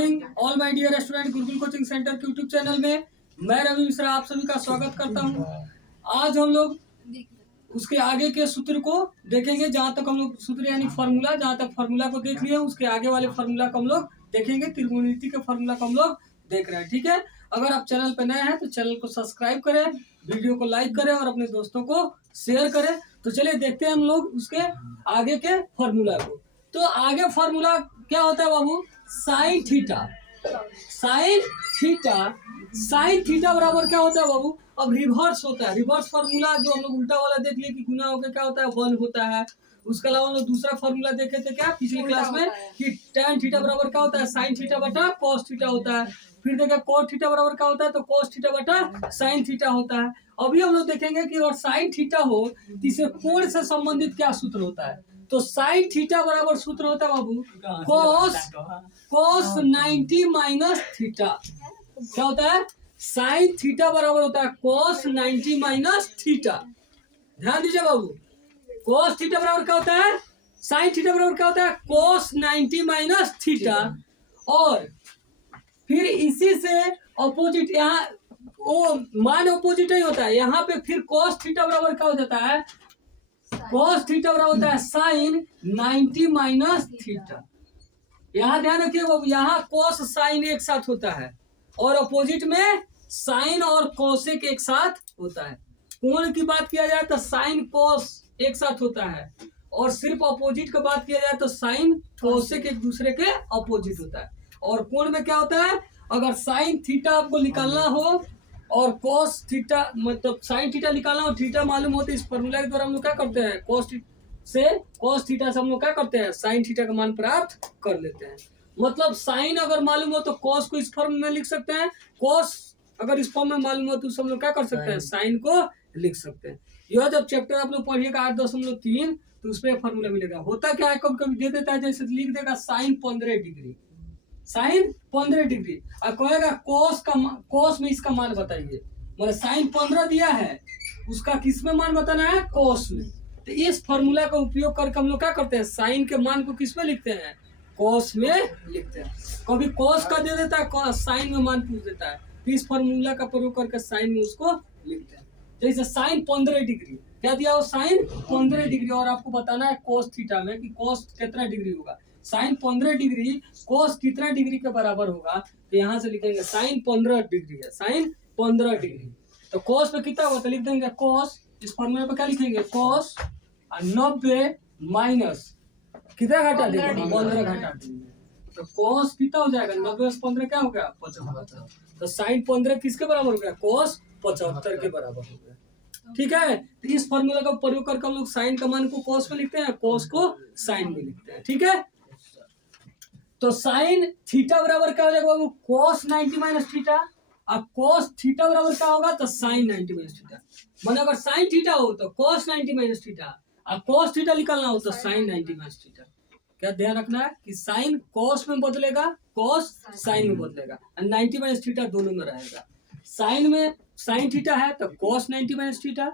Morning all my dear student Gurukul coaching centre के YouTube channel में मैं रवि मिश्रा आप सभी का स्वागत करता हूं। आज हम लोग उसके आगे के सूत्र को देखेंगे। जहां तक हम लोग सूत्र यानी फार्मूला, जहां तक फार्मूला को देख लिए उसके आगे वाले फार्मूला को हम लोग देखेंगे। त्रिकोणमिति के फार्मूला को हम लोग देख रहे हैं, ठीक है। अगर आप चैनल पर नए हैं तो चैनल को सब्सक्राइब करें, वीडियो को लाइक करें और अपने दोस्तों को शेयर करें। तो चलिए देखते हैं हम लोग उसके आगे के फार्मूला को। तो आगे फार्मूला क्या होता है बाबू? Sine theta. साइन थीटा बराबर क्या होता है बाबू? अब रिवर्स होता है। रिवर्स फार्मूला जो हम लोग उल्टा वाला देख लिए कि गुना होकर क्या होता है 1 होता है। उसके अलावा हम लोग दूसरा फार्मूला देखे थे क्या पिछली क्लास में कि tan थीटा बराबर क्या होता है? साइन थीटा बटा cos थीटा होता है। फिर देखे cos थीटा बराबर क्या होता है? तो cos थीटा बटा साइन थीटा होता है। अभी हम लोग देखेंगे कि अगर साइन थीटा हो तो इसे कोण से संबंधित क्या सूत्र होता है? तो साइन थीटा बराबर सूत्र होता है बाबू cos 90 माइनस थीटा। क्या होता है? साइन थीटा बराबर होता है cos 90 माइनस थीटा। ध्यान दीजिए बाबू, cos थीटा बराबर क्या होता है? साइन थीटा बराबर क्या होता है? cos 90 minus theta. और फिर इसी से अपोजिट, यहाँ वो मान अपोजिट ही होता है। यहाँ पे फिर cos थीटा बराबर क्या हो जाता है? cos थीटा बराबर होता है साइन 90 माइनस थीटा। यहाँ ध्यान रखिए बाबू, यहाँ cos साइन एक साथ होता है और अपोजिट में साइन और कोसेक एक साथ होता है। कोण की बात किया जाए तो साइन कोस एक साथ होता है और सिर्फ अपोजिट की बात किया जाए तो साइन कोसेक एक दूसरे के अपोजिट होता है। और कोण में क्या होता है? अगर साइन थीटा आपको निकालना हो और कोस थीटा मतलब साइन थीटा निकालना हो, थीटा मालूम हो तो इस फॉर्मूला के द्वारा हम लोग क्या करते हैं? कोस थीटा से हम लोग क्या करते हैं? साइन थीटा का मान प्राप्त कर लेते हैं। मतलब साइन अगर मालूम हो तो कॉस को इस फॉर्म में लिख सकते हैं, कॉस अगर इस फॉर्म में मालूम हो तो हम लोग क्या कर सकते हैं? साइन को लिख सकते हैं। यह जब चैप्टर आप लोग पढ़िएगा 8.3 तो उसमें फॉर्मूला मिलेगा। होता क्या है, कभी कभी दे देता है, जैसे लिख देगा साइन 15 डिग्री, साइन 15 डिग्री और कहेगा कॉस में इसका मान बताइए। मतलब साइन 15 दिया है, उसका किस में मान बताना है? कॉस में। तो इस फॉर्मूला का उपयोग करके हम लोग क्या करते हैं? साइन के मान को किस में लिखते हैं? कॉस में लिखते हैं। कभी कॉस का दे देता है, साइन में मान पूछ देता है, तो इस फॉर्मूला का प्रयोग करके साइन में उसको लिखते हैं। जैसे साइन 15 डिग्री क्या दिया हो? Sine 15 degree. और आपको बताना है कॉस थीटा में कि कॉस कितना डिग्री होगा। साइन 15 डिग्री कॉस कितना डिग्री के बराबर होगा? तो यहाँ से लिखेंगे साइन 15 डिग्री है, साइन 15 डिग्री। तो कॉस पे कितना होगा? तो लिख देंगे कॉस, इस फॉर्मूला पे क्या लिखेंगे? कॉस 90 माइनस कितना घटा देंगे? 15 घटा देंगे। तो कॉस कितना हो जाएगा? 90 से 15 क्या हो गया? 75। तो साइन 15 किसके बराबर हो गया? कॉस 75 के बराबर हो गया। ठीक है, तो इस फॉर्मूला का प्रयोग करके हम लोग साइन का मान को कॉस में लिखते हैं, कॉस को साइन में लिखते हैं। ठीक है, तो साइन थीटा बराबर क्या हो जाएगा बाबू? Cos 90 minus theta. अब कॉस थीटा बराबर क्या होगा? तो साइन 90 माइनस थीटा। मतलब अगर साइन थीटा हो तो कॉस 90 माइनस थीटा, अब कॉस थीटा निकालना हो तो साइन 90 माइनस थीटा। क्या ध्यान रखना है कि साइन कॉस में बदलेगा, कॉस साइन में बदलेगा, और 90 माइनस थीटा दोनों में रहेगा। साइन में साइन थीटा है तो कॉस 90 माइनस थीटा,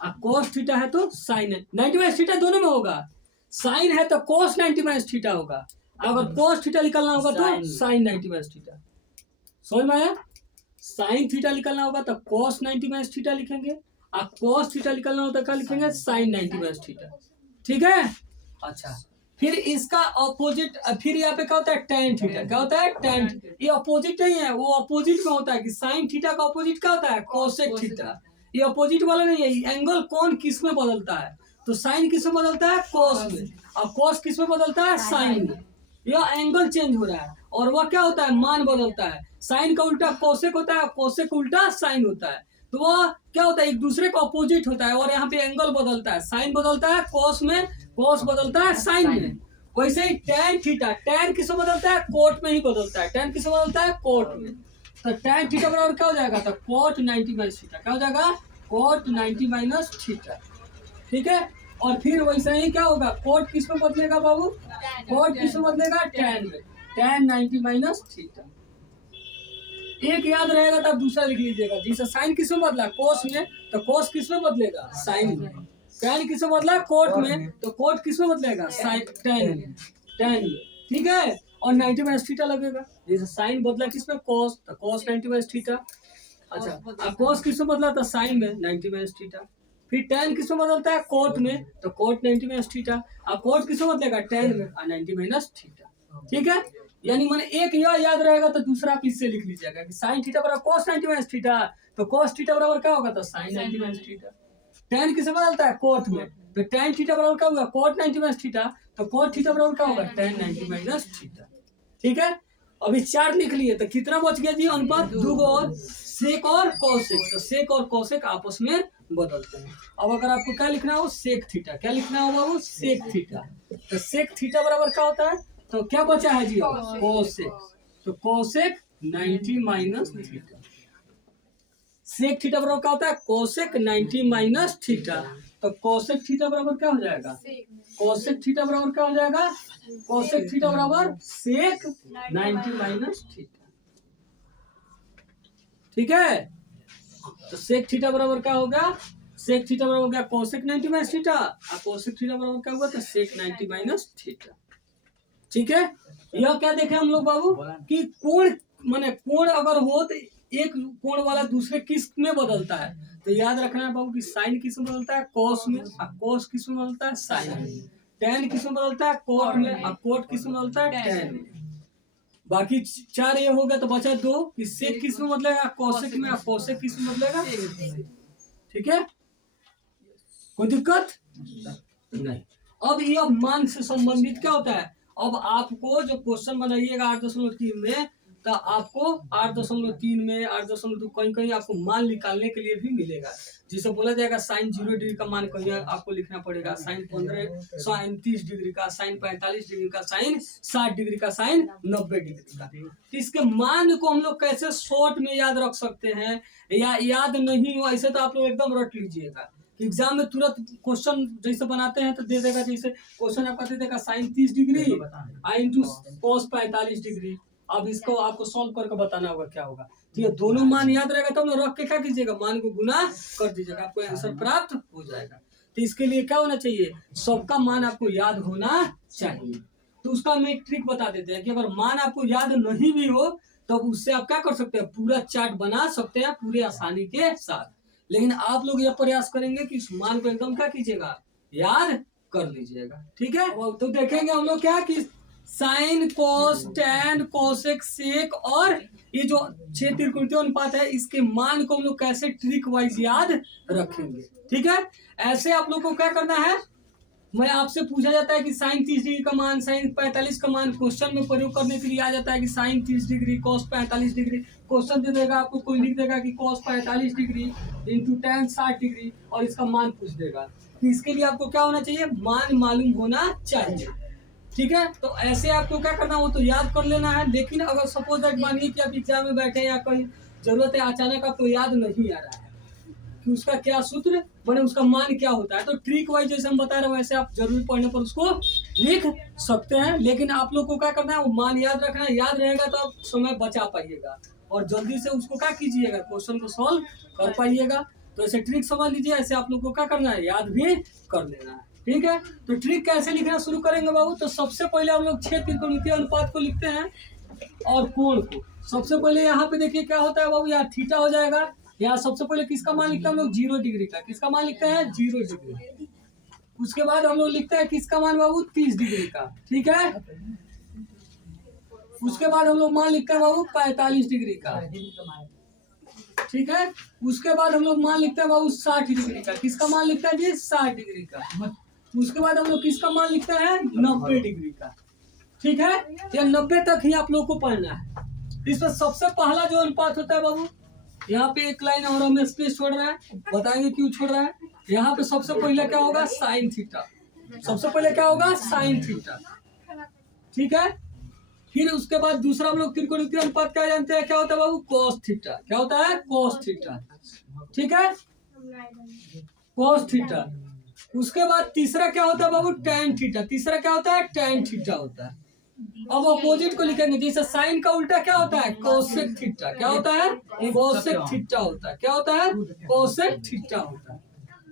और कॉस थीटा है तो साइन 90 माइनस थीटा दोनों में होगा। साइन है तो कॉस 90 माइनस थीटा होगा, अगर कॉस थीटा निकालना होगा तो साइन 90 माइनस थीटा। समझ में आया? साइन थीटा निकालना होगा तो कॉस 90 माइनस थीटा लिखेंगे, और कॉस थीटा निकालना होता है क्या लिखेंगे? Sine 90 minus theta. ठीक है, अच्छा। फिर इसका अपोजिट, फिर यहाँ पे क्या होता है? Tan theta. क्या होता है? टैन। ये अपोजिट नहीं है, वो अपोजिट में होता है कि साइन थीटा का अपोजिट क्या होता है? Cosec theta. ये अपोजिट वाला नहीं है। एंगल कौन किस में बदलता है? तो साइन किस में बदलता है? कोस में। और कोस किस में बदलता है? साइन में। यह एंगल चेंज हो रहा है और वह क्या होता है? मान बदलता है। साइन का उल्टा कोसेक होता है, कोसेक का उल्टा साइन होता है। तो वह क्या होता है? एक दूसरे का अपोजिट होता है और यहाँ पे एंगल बदलता है। साइन बदलता है कोस में, कोस बदलता है साइन में। वैसे ही टैन थीटा, टैन किसमें बदलता है? कोट में ही बदलता है। टैन किसमें बदलता है? कोट में। तो टैन थीटा बराबर क्या हो जाएगा? तो कोट 90 माइनस थीटा। क्या हो जाएगा? Cot 90 minus theta. ठीक है, और फिर वैसे ही क्या होगा? कोट किस में बदलेगा बाबू? कोट किस में बदलेगा? टैन में। Tan 90 minus theta. एक याद रहेगा तब दूसरा लिख लीजिएगा। जैसे साइन किस में बदला? कोस में, तो कोस किस में बदलेगा? साइन में। टैन किस में बदला? कोट में, तो कोट किस में बदलेगा? साइन टैन में। टैन में। ठीक है, और 90 माइनस थीटा लगेगा। जैसे साइन बदला किसमें, कॉस, तो कॉस 90 माइनस थीटा। अच्छा, अब कॉस किसमें बदला था, साइन में, 90 माइनस थीटा। फिर tan किसमें बदलता है, कोट में, तो कोट 90 माइनस थीटा। अब कोट किसमें बदलेगा, tan में, 90 माइनस थीटा। ठीक है, यानी मैंने एक यह याद रहेगा तो दूसरा आप इससे लिख लीजिएगा कि साइन थीटा बराबर कॉस 90 माइनस थीटा, तो कॉस थीटा बराबर क्या होगा, तो साइन 90 माइनस थीटा। tan किसमें बदलता है, कोट में, तो tan थीटा बराबर क्या होगा, कोट 90 माइनस थीटा, तो कोट थीटा बराबर क्या होगा, tan 90 माइनस थीटा। ठीक है, अभी चार लिख लिए तो कितना बच गया जी अनुपात, दो और सेक और कौशिक, तो सेक और कौशिक आपस में बदलते हैं। अब अगर आपको क्या लिखना हो, सेक थीटा, क्या लिखना हो बाबू, सेक थीटा, तो सेक थीटा बराबर क्या होता है, तो क्या बचा है जी, कौशिक, तो Kaushik 90 minus theta. Sec theta बराबर क्या होता है, कोसेक 90 माइनस थीटा, तो कोसेक थीटा बराबर क्या हो जाएगा, कोसेक थीटा बराबर क्या हो जाएगा, कोसेक थीटा बराबर सेक 90 माइनस थीटा। ठीक है, तो सेक थीटा बराबर क्या हो गया, सेक थीटा बराबर हो गया कोसेक 90 माइनस थीटा, और कोसेक थीटा बराबर क्या हुआ, तो सेक 90 माइनस थीटा। ठीक है, यह क्या देखे हम लोग बाबू कि कोण, माने कोण अगर हो तो एक कोण वाला दूसरे किस में बदलता है, तो याद रखना है बाबू कि साइन किस में बदलता है, कॉस में, और कॉस किस में बदलता है, साइन में, टैन किस में बदलता है, कोट में, और कोट किस में बदलता है, टैन में। बाकी चार ये हो गया तो बचा दो, कि सेक किस में बदलेगा, कोसेक में, और कोसेक किस में बदलेगा। ठीक है, कोई दिक्कत नहीं। अब ये मान से संबंधित क्या होता है, अब आपको जो क्वेश्चन बनाइएगा 8.3 में, तो आपको 8.3 में 8.2 कहीं कहीं आपको मान निकालने के लिए भी मिलेगा, जिसे बोला जाएगा साइन 0 डिग्री का मान कहीं आपको लिखना पड़ेगा, साइन 15, साइन 30 डिग्री का, साइन 45 डिग्री का, साइन 60 डिग्री का, साइन 90 डिग्री का। तो इसके मान को हम लोग कैसे शॉर्ट में याद रख सकते हैं, या याद नहीं हो ऐसे तो आप लोग एकदम रट लीजिएगा। एग्जाम में तुरंत क्वेश्चन जैसे बनाते हैं तो दे देगा, जैसे क्वेश्चन आपका दे देगा sine 30 degree into cos 45 degree. अब इसको आपको सॉल्व करके बताना होगा क्या होगा, तो ये दोनों मान याद रहेगा तो रख के क्या कीजिएगा, मान को गुना कर दीजिएगा, आपको आंसर प्राप्त हो जाएगा। तो इसके लिए क्या होना चाहिए, सबका मान आपको याद होना चाहिए। तो उसका हम एक ट्रिक बता देते हैं कि अगर मान आपको याद नहीं भी हो तो उससे आप क्या कर सकते हैं, पूरा चार्ट बना सकते हैं पूरे आसानी के साथ। लेकिन आप लोग यह प्रयास करेंगे कि इस मान को एकदम क्या कीजिएगा, याद कर लीजिएगा। ठीक है, तो देखेंगे हम लोग क्या कि साइन, कोस, टैन, कोसेक, सेक और ये जो 6 त्रिकोणीय अनुपात है इसके मान को हम लोग कैसे ट्रिक वाइज याद रखेंगे। ठीक है, ऐसे आप लोग को क्या करना है, मैं आपसे पूछा जाता है कि साइन 30 डिग्री का मान, साइन 45 का मान क्वेश्चन में प्रयोग करने के लिए आ जाता है कि sine 30 degree cos 45 degree, question दे देगा आपको, कोई लिख देगा कि cos 45 degree into tan 60 degree और इसका मान पूछ देगा। तो इसके लिए आपको क्या होना चाहिए, मान मालूम होना चाहिए। ठीक है, तो ऐसे आपको क्या करना हो तो याद कर लेना है। लेकिन अगर सपोज दैट मानिए कि आप एग्जाम में बैठे या कोई जरूरत है, अचानक आपको याद नहीं आ रहा है कि उसका क्या सूत्र बने, उसका मान क्या होता है, तो ट्रिक वाइज जैसे हम बता रहे हैं वैसे आप जरूरी पढ़ने पर उसको लिख सकते हैं। लेकिन आप लोग को क्या करना है, वो मान याद रखना है, याद रहेगा तो आप समय बचा पाइएगा और जल्दी से उसको क्या कीजिएगा, क्वेश्चन को सॉल्व कर पाइएगा। तो ऐसे ट्रिक समझ लीजिए, ऐसे आप लोग को क्या करना है, याद भी कर लेना है। ठीक है, तो ट्रिक कैसे लिखना शुरू करेंगे बाबू, तो सबसे पहले हम लोग 6 त्रिकोणीय अनुपात को लिखते हैं और कोण को। सबसे पहले यहाँ पे देखिए क्या होता है बाबू, यहाँ थीटा हो जाएगा। यहाँ सबसे पहले किसका मान लिखते हैं हम लोग, 0 डिग्री का, किसका मान लिखते हैं 0 डिग्री। उसके बाद हम लोग लिखते हैं किसका मान बाबू, 30 डिग्री का। ठीक है, उसके बाद हम लोग मान लिखते हैं बाबू 45 डिग्री का। ठीक है, उसके बाद हम लोग मान लिखते हैं बाबू 60 डिग्री का, किसका मान लिखता है जी 60 डिग्री का। उसके बाद हम लोग किसका मान लिखते हैं 90 डिग्री का। ठीक है, या 90 तक ही आप लोग को पढ़ना है। इसमें सबसे पहला जो अनुपात होता है बाबू, यहाँ पे एक लाइन और हमें स्पेस छोड़ रहा है, बताएंगे क्यों छोड़ रहा है। यहाँ पे सबसे पहले क्या होगा, साइन थीटा, सबसे पहले क्या होगा साइन थीटा। ठीक है, फिर उसके बाद दूसरा हम लोग त्रिकोणीय अनुपात क्या जानते हैं, क्या होता है बाबू, कॉस थीटा। क्या होता है, कॉस थीटा। ठीक है, कॉस थीटा। उसके बाद तीसरा क्या होता है बाबू, टैन थीटा। तीसरा क्या होता है, टैन थीटा होता है। अब अपोजिट को लिखेंगे, जैसे साइन का उल्टा क्या होता है, कोसेक थीटा। क्या होता है, कोसेक थीटा होता है। क्या होता है, कोसेक थीटा होता है।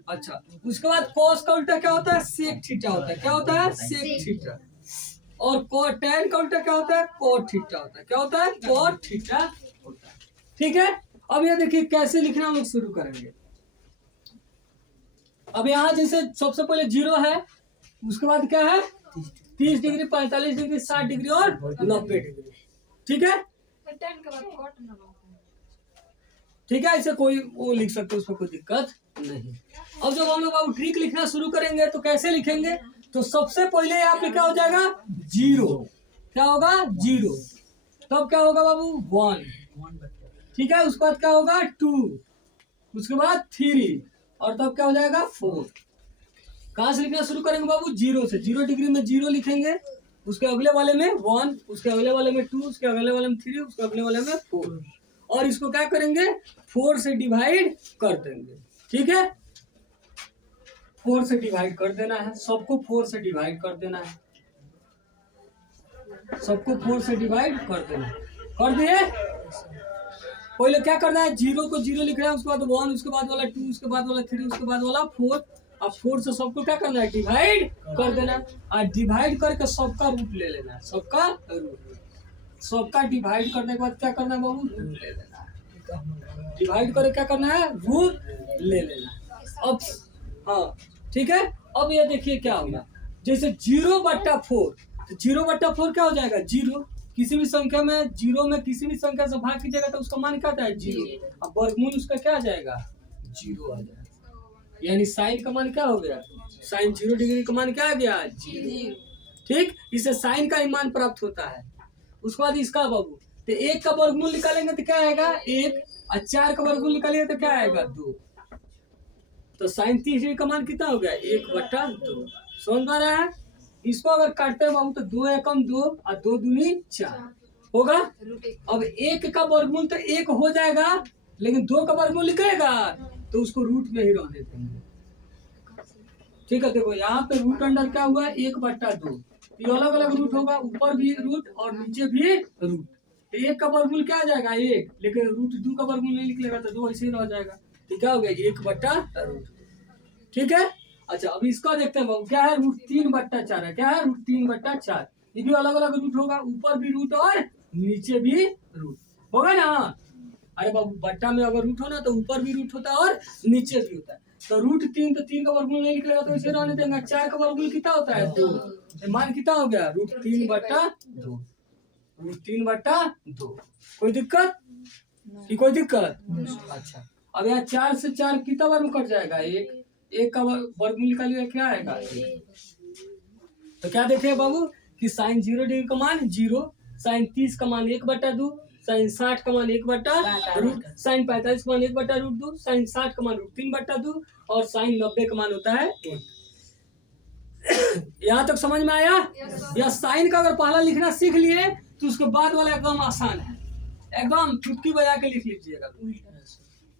अच्छा, उसके बाद कोस का उल्टा क्या होता है, सेक थीटा होता है। क्या होता है, सेक थीटा। और tan का उल्टा क्या होता है, cot थीटा होता है। क्या होता है, cot थीटा होता है। ठीक है, अब ये देखिए कैसे लिखना हम लोग शुरू करेंगे। अब यहाँ जैसे सबसे पहले 0 है, उसके बाद क्या है 30 डिग्री, 45 डिग्री, 60 डिग्री और 90 डिग्री। ठीक है, ठीक है, ऐसे कोई वो लिख सकते हैं, उसमें कोई दिक्कत नहीं। अब जब हम लोग अब ट्रिक लिखना शुरू करेंगे तो कैसे लिखेंगे, तो सबसे पहले यहाँ पे क्या हो जाएगा 0, क्या होगा 0, तब क्या होगा बाबू 1, ठीक है, उसके बाद क्या होगा 2, उसके बाद 3 और तब क्या हो जाएगा 4। कहाँ से लिखना शुरू करेंगे बाबू, 0 से। 0 डिग्री में 0 लिखेंगे, उसके अगले वाले में 1, उसके अगले वाले में 2, उसके अगले वाले में 3, उसके अगले वाले में 4 और इसको क्या करेंगे 4 से डिवाइड कर देंगे। ठीक है, 4 से डिवाइड कर देना है, सबको 4 से डिवाइड कर देना है, सबको 4 से डिवाइड कर देना है। कर दिए, पहले क्या करना है 0 को 0 लिख रहे हैं, उसके बाद 1, उसके बाद वाला 2, उसके बाद वाला 3, उसके बाद वाला 4। अब 4 से सबको क्या करना है डिवाइड कर देना है और डिवाइड करके सबका रूट ले लेना है, सबका रूट, सबका डिवाइड करने के बाद क्या करना है बाबू, रूट ले लेना है। डिवाइड करके क्या करना है रूट ले लेना है। अब हाँ ठीक है, अब ये देखिए क्या होगा, जैसे 0/4, तो 0/4 क्या हो जाएगा 0, किसी भी संख्या में 0 में किसी भी संख्या से भाग कीजिएगा तो उसका मान क्या आता है 0, अब वर्गमूल उसका क्या आ जाएगा 0 आ जाएगा, यानी साइन का मान क्या हो गया, साइन 0 डिग्री का मान क्या आ गया 0। ठीक, इससे साइन का ही मान प्राप्त होता है। उसके बाद इसका बाबू, तो 1 का वर्गमूल निकालेंगे तो क्या आएगा 1 और 4 का वर्गमूल निकालेंगे तो क्या आएगा 2, तो साइन 30 डिग्री का मान कितना हो गया 1/2। समझ पा रहा है, इसको अगर काटते हैं बाबू तो 2 एकम 2 और 2 दूनी 4 होगा। अब 1 का वर्गमूल तो 1 हो जाएगा, लेकिन 2 का वर्गमूल निकलेगा तो उसको रूट में ही रहने देंगे। ठीक है, देखो यहाँ पे रूट अंडर क्या हुआ 1/2, ये अलग अलग रूट होगा, ऊपर भी रूट और नीचे भी रूट। तो 1 का वर्गमूल क्या आ जाएगा 1, लेकिन रूट 2 का वर्गमूल नहीं निकलेगा तो 2 ऐसे ही रह जाएगा। तो क्या हो गया 1/√। ठीक है, अच्छा अब इसका देखते हैं बाबू, क्या है √3/4 है, क्या है √3/4, ये भी अलग अलग रूट होगा, ऊपर भी रूट और नीचे भी रूट होगा ना। अरे बाबू बट्टा में अगर रूट हो ना तो ऊपर भी रूट होता है और नीचे भी होता है, तो √3, तो 3 का वर्गमूल नहीं निकलेगा तो इसे रहने देंगे। 4 का वर्गमूल कितना होता है 2, मान कितना हो गया √3/2, √3/2। कोई दिक्कत कि कोई दिक्कत, अच्छा अब यहाँ 4 से 4 कितना बार में कट जाएगा 1 का वर्गमूल निकालिएगा क्या आएगा 1। तो क्या देखे बाबू कि साइन 0 डिग्री का मान 0, साइन 30 का मान 1/2, साइन 60 का मान 1/√, साइन 45 का मान 1/√2, साइन 60 का मान √3/2 और साइन 90 का मान होता है 1। यहाँ तक समझ में आया। या साइन का अगर पहला लिखना सीख लिए तो उसके बाद वाला एकदम आसान है, एकदम चुटकी बजा के लिख लीजिएगा।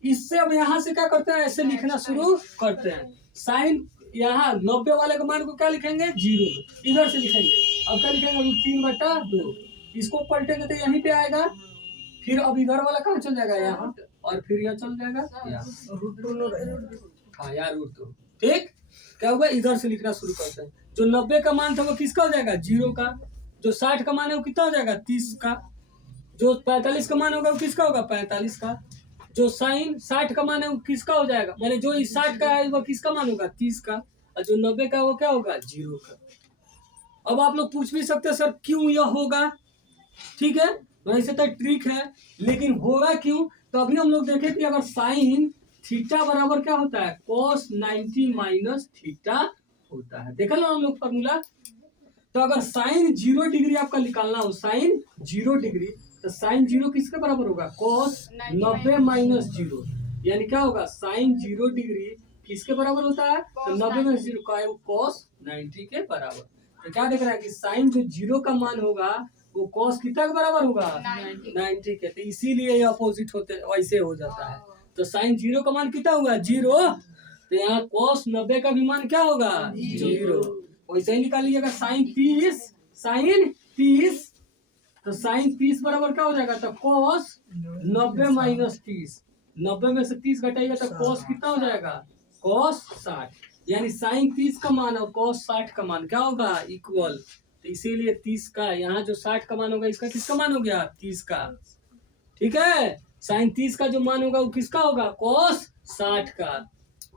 इससे अब यहाँ से क्या करते हैं ऐसे लिखना शुरू करते हैं। साइन यहाँ 90 वाले के मान को क्या लिखेंगे 0, इधर से लिखेंगे। अब क्या लिखेंगे √3/2, इसको पलटेंगे तो यहीं पे आएगा, फिर अब इधर वाला कहाँ चल जाएगा यहाँ, और फिर यह चल जाएगा हाँ यार √2। ठीक, क्या होगा इधर से लिखना शुरू करते हैं। जो 90 का मान था वो किसका हो जाएगा 0 का, जो 60 का मान है वो कितना हो जाएगा 30 का, जो 45 का मान होगा वो किसका होगा 45 का, जो साइन 60 का मान है वो किसका हो जाएगा, माने जो 60 का है वो किसका मान होगा 30 का, और जो 90 का वो क्या होगा 0 का। अब आप लोग पूछ भी सकते हैं सर क्यों यह होगा, ठीक है वैसे तो ट्रिक है, लेकिन होगा क्यों, तो अभी हम लोग देखें कि अगर साइन थीटा बराबर क्या होता है cos 90 - थीटा होता है, देखा ना हम लोग फॉर्मूला। तो अगर साइन 0 डिग्री आपका निकालना हो, साइन 0 डिग्री, तो साइन 0 किसके बराबर होगा cos 90 - 0, यानी क्या होगा साइन 0 डिग्री किसके बराबर होता है, तो 90 में 0 का है वो cos 90 के बराबर। तो क्या देख रहा है कि साइन जो 0 का मान होगा वो cos कितना के बराबर होगा 90 के, तो इसीलिए ये अपोजिट होते वैसे हो जाता है। तो साइन 0 का मान कितना हुआ 0, तो यहाँ cos 90 का भी मान क्या होगा 0, वैसे ही निकालिएगा। साइन 30, साइन 30, तो साइन 30 बराबर क्या हो जाएगा, तो cos 90 - 30, 90 में से 30 घटाइएगा तो cos कितना हो जाएगा cos 60, यानी साइन 30 का मान और cos 60 का मान क्या होगा इक्वल, तो इसीलिए 30 का यहाँ जो 60 का मान होगा इसका किसका मान हो गया 30 का। ठीक है, साइन 30 का जो मान होगा वो किसका होगा कॉस 60 का।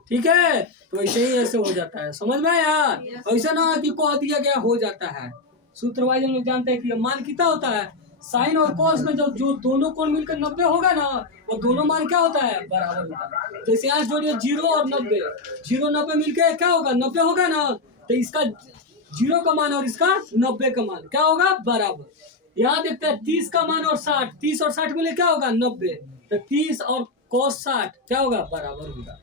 ठीक है, तो ऐसे ही ऐसे हो जाता है, समझ में आया। ऐसा ना कि कह दिया गया हो जाता है, सूत्र वाइज हम लोग जानते हैं कि ये मान कितना होता है साइन और कॉस में जो जो दोनों कोण मिलकर 90 होगा ना वो दोनों मान क्या होता है बराबर होता है। जैसे यहाँ जोड़िए 0 और 90, 0 90 मिलकर क्या होगा 90 होगा ना, तो इसका 0 का मान और इसका 90 का मान क्या होगा बराबर। यहाँ देखते हैं 30 का मान और 60, 30 और 60 मिले क्या होगा 90, तो 30 और cos 60 क्या होगा बराबर होगा।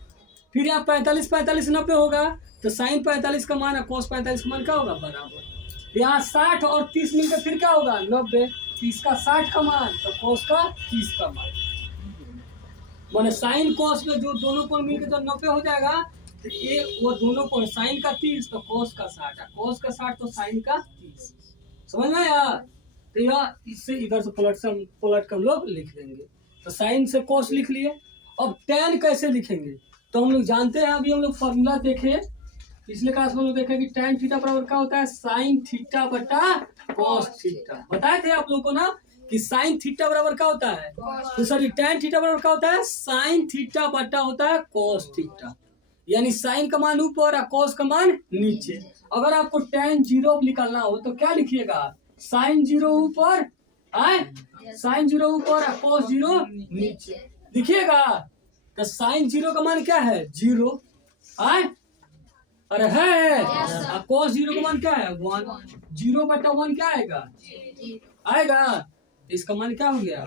फिर यहाँ 45 45 90 होगा तो साइन 45 का मान और cos 45 का मान क्या होगा बराबर। यहाँ 60 और 30 मिलकर फिर क्या होगा 90, 30 का 60 का मान तो cos का 30 का मान। माने साइन cos में जो दोनों कोण मिलकर जो 90 हो जाएगा तो ये वो दोनों कोण साइन का 30 तो cos का 60, cos का 60 तो साइन का 30। समझ में आया। तो यह इससे इधर से पलट कर हम लोग लिख लेंगे। तो साइन से cos लिख लिए। अब tan कैसे लिखेंगे तो हम लोग जानते हैं, अभी हम लोग फॉर्मूला देखे पिछले क्लास में हम लोग देखे कि tan थीटा बराबर क्या होता है साइन थीटा बटा cos थीटा। बताए थे आप लोगों को ना कि साइन थीटा बराबर क्या होता है, तो सॉरी tan थीटा बराबर क्या होता है साइन थीटा बटा होता है cos थीटा, यानी साइन का मान ऊपर और cos का मान नीचे। अगर आपको tan 0 निकालना हो तो क्या लिखिएगा साइन 0 ऊपर साइन 0 ऊपर और cos 0 नीचे लिखिएगा। तो साइन 0 का मान क्या है 0 अरे है cos 0 का मान क्या है 1, 0 बटा 1 क्या आएगा तो इसका मान क्या हो गया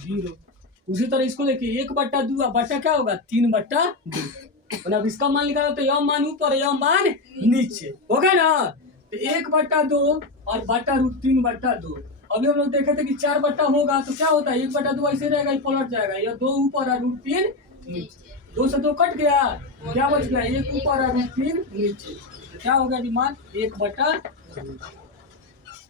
0। उसी तरह इसको देखिए 1 बटा 2 बटा क्या होगा 3 बटा 2, मतलब इसका मान निकालो तो यह मान ऊपर यह मान नीचे होगा ना। तो 1 बटा 2 और बटा रूट 3 बटा 2। अभी हम लोग देखे थे कि 4 बटा होगा तो क्या होता है 1 बटा 2 ऐसे रहेगा, ये पलट जाएगा, यह 2 ऊपर और रूट 3 नीचे, 2 से 2 कट गया, क्या बच गया 1 ऊपर और रूट 3 नीचे, तो क्या हो गया जी मान 1 बटा।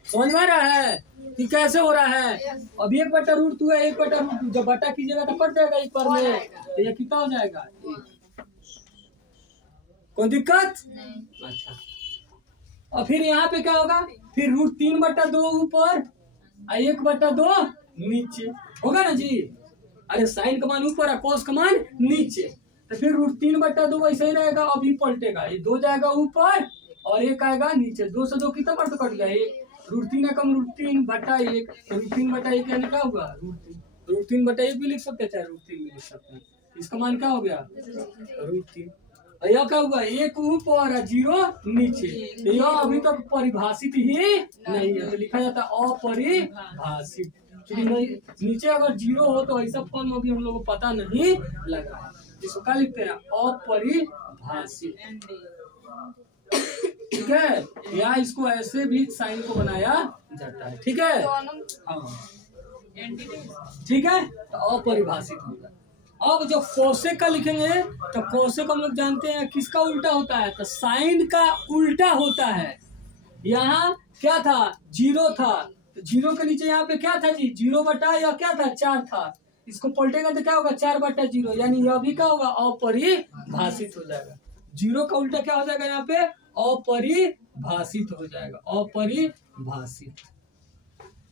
समझ में आ रहा है कि कैसे हो रहा है। अब 1 बटा रूट 2 है, 1 बटा रूट 2 जब बटा कीजिएगा तो कट जाएगा एक पर में, तो ये कितना हो जाएगा कोई दिक्कत अच्छा। और फिर यहाँ पे क्या होगा फिर रूट 3 बटा 2 ऊपर 1 बटा 2 नीचे होगा ना जी। अरे साइन का मान ऊपर है cos का मान नीचे, तो फिर रूट 3 बटा 2 वैसे ही रहेगा, अभी पलटेगा, ये 2 जाएगा ऊपर और 1 आएगा नीचे, 2 से 2 कितना बार तो कट गया 1, रूट 3 है कम रूट 3 बटा 1, रूट 3 बटा 1 यानी क्या होगा रूट 3 बटा 1 भी लिख सकते हैं चाहे रूट 3 भी लिख सकते हैं, इसका मान क्या हो गया रूट 3। यह क्या हुआ 1 ऊपर 0 नीचे, तो यह अभी तक परिभाषित ही नहीं है, तो लिखा जाता है अपरिभाषित, क्योंकि नीचे अगर 0 हो तो ऐसा फॉर्म अभी हम लोग को पता नहीं लगा, इसको क्या लिखते हैं अपरिभाषित। ठीक है, या इसको ऐसे भी साइन को बनाया जाता है। ठीक है हाँ ठीक है, तो अपरिभाषित होगा। अब जो कोसेक का लिखेंगे तो कोसेक हम लोग जानते हैं किसका उल्टा होता है, तो साइन का उल्टा होता है। यहाँ क्या था 0 था, तो 0 के नीचे यहाँ पे क्या था जी 0 बटा या क्या था 4 था, इसको पलटेगा तो क्या होगा 4 बटा 0, यानी यह भी क्या होगा अपरिभाषित हो जाएगा। 0 का उल्टा क्या हो जाएगा यहाँ पे अपरिभाषित हो जाएगा, अपरिभाषित।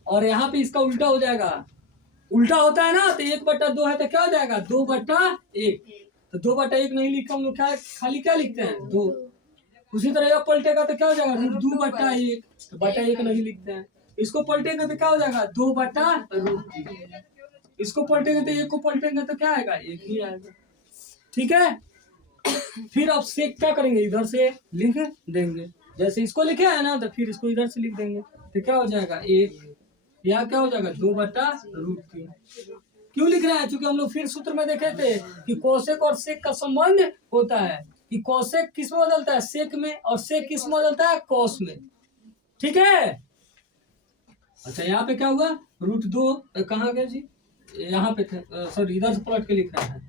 और यहाँ पे इसका उल्टा हो जाएगा, उल्टा होता है ना, तो 1 बटा 2 है तो क्या हो जाएगा 2 बटा 1, तो 2 बटा 1 नहीं लिखा हम लोग, क्या खाली क्या लिखते हैं 2। उसी तरह यह पलटेगा तो क्या हो जाएगा 2 बटा 1, तो बटा 1 नहीं लिखते हैं। इसको पलटेगा तो क्या हो जाएगा 2 बटा रूट 3, इसको पलटेंगे तो 1 को पलटेंगे तो क्या आएगा 1 ही आएगा। ठीक है, फिर अब सेक क्या करेंगे इधर से लिख देंगे, जैसे इसको लिखे है ना तो फिर इसको इधर से लिख देंगे, तो क्या हो जाएगा 1, यहाँ क्या हो जाएगा 2 बटा रूट 3। क्यों लिख रहा है, क्योंकि हम लोग फिर सूत्र में देखे थे कि कोसेक और सेक का संबंध होता है कि कोसेक किस में बदलता है सेक में, और सेक किस में बदलता है कॉस में। ठीक है अच्छा, यहाँ पे क्या हुआ रूट 2 कहाँ गया जी, यहाँ पे थे, सॉरी इधर से पलट के लिख रहा है,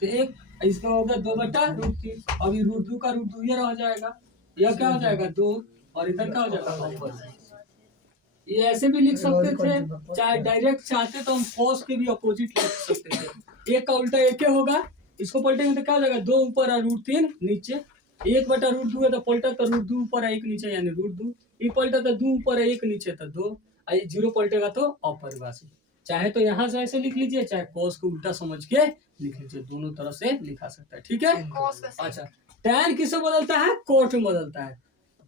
तो 1 इसका हो गया 2 बटा रूट 3, अभी रूट 2 का रूट 2 ये रह जाएगा, यह क्या हो जाएगा 2 और इधर क्या हो जाएगा। ये ऐसे भी लिख सकते थे, चाहे डायरेक्ट चाहते तो हम cos के भी अपोजिट लिख सकते थे, 1 का उल्टा 1 होगा, इसको पलटेंगे तो क्या हो जाएगा 2 ऊपर और रूट 3 नीचे, 1 बटा रूट 2 है तो पलटा तो रूट 2 ऊपर 1 नीचे यानी रूट 2, ई पलटा तो 2 ऊपर है, 1 नीचे तो 2, और ये 0 पलटेगा तो अपरिभाषित। चाहे तो यहाँ से ऐसे लिख लीजिए, चाहे कॉस को उल्टा समझ के लिख लीजिए, दोनों तरह से लिखा सकता है। ठीक है। अच्छा, टैन किसे बदलता है? कोट में बदलता है।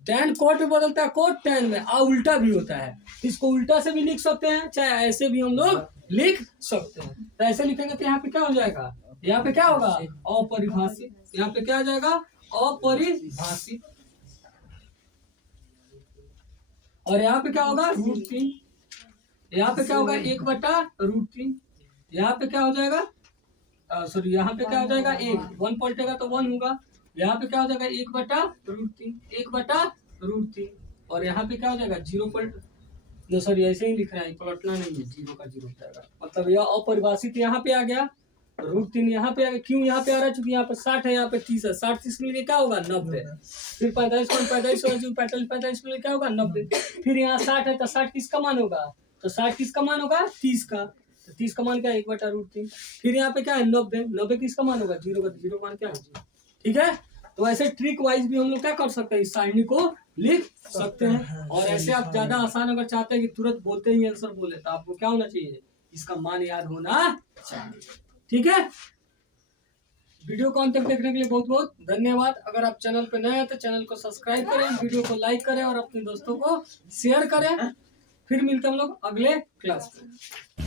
टैन कोट में बदलता है, कोट टैन में, और उल्टा भी होता है। इसको उल्टा से भी लिख सकते हैं, चाहे ऐसे भी हम लोग लिख सकते हैं। तो ऐसे लिखेंगे तो यहाँ पे क्या हो जाएगा? यहाँ पे क्या होगा? अपरिभाषित। यहाँ पे क्या आ जाएगा? अपरिभाषित। और यहाँ पे क्या होगा? √3। यहाँ पे क्या होगा? 1/√3। यहाँ पे क्या हो जाएगा? सॉरी, यहाँ पे क्या हो जाएगा? 1 1 पलटेगा तो 1 होगा। यहाँ पे क्या हो जाएगा? 1/√3, 1/√3। और यहाँ पे क्या हो जाएगा? 0 पलट, no, सॉरी, ऐसे ही लिख रहा है, पलटना नहीं है, 0 का 0 हो जाएगा। मतलब यह अपरिभाषित यहाँ पे आ गया, √3 यहाँ पे आ गया। क्यों यहाँ पे आ रहा है? चूंकि यहाँ पे 60 है, यहाँ पे 30 है। 60 30 मिलके क्या होगा? 90। फिर 45 45 45 मिलके क्या होगा? 90। फिर यहाँ 60 है तो 60 किसका मान होगा? तो 60 किसका मान होगा? 30 का। तो 30 का मान क्या है? 1/√3। फिर यहाँ पे क्या है? 90। 90 किसका मान होगा? 0 का। 0 मान क्या है? 0। ठीक है। तो ऐसे ट्रिक वाइज भी हम लोग क्या कर सकते हैं? इस सारणी को लिख सकते हैं। और ऐसे आप ज्यादा आसान अगर चाहते हैं कि तुरंत बोलते ही आंसर बोले, तो आपको क्या होना चाहिए? इसका मान याद होना चाहिए। ठीक है। वीडियो को अंत तक देखने के लिए बहुत बहुत धन्यवाद। अगर आप चैनल पर नए हैं तो चैनल को सब्सक्राइब करें, वीडियो को लाइक करें और अपने दोस्तों को शेयर करें। फिर मिलते हैं हम लोग अगले क्लास में।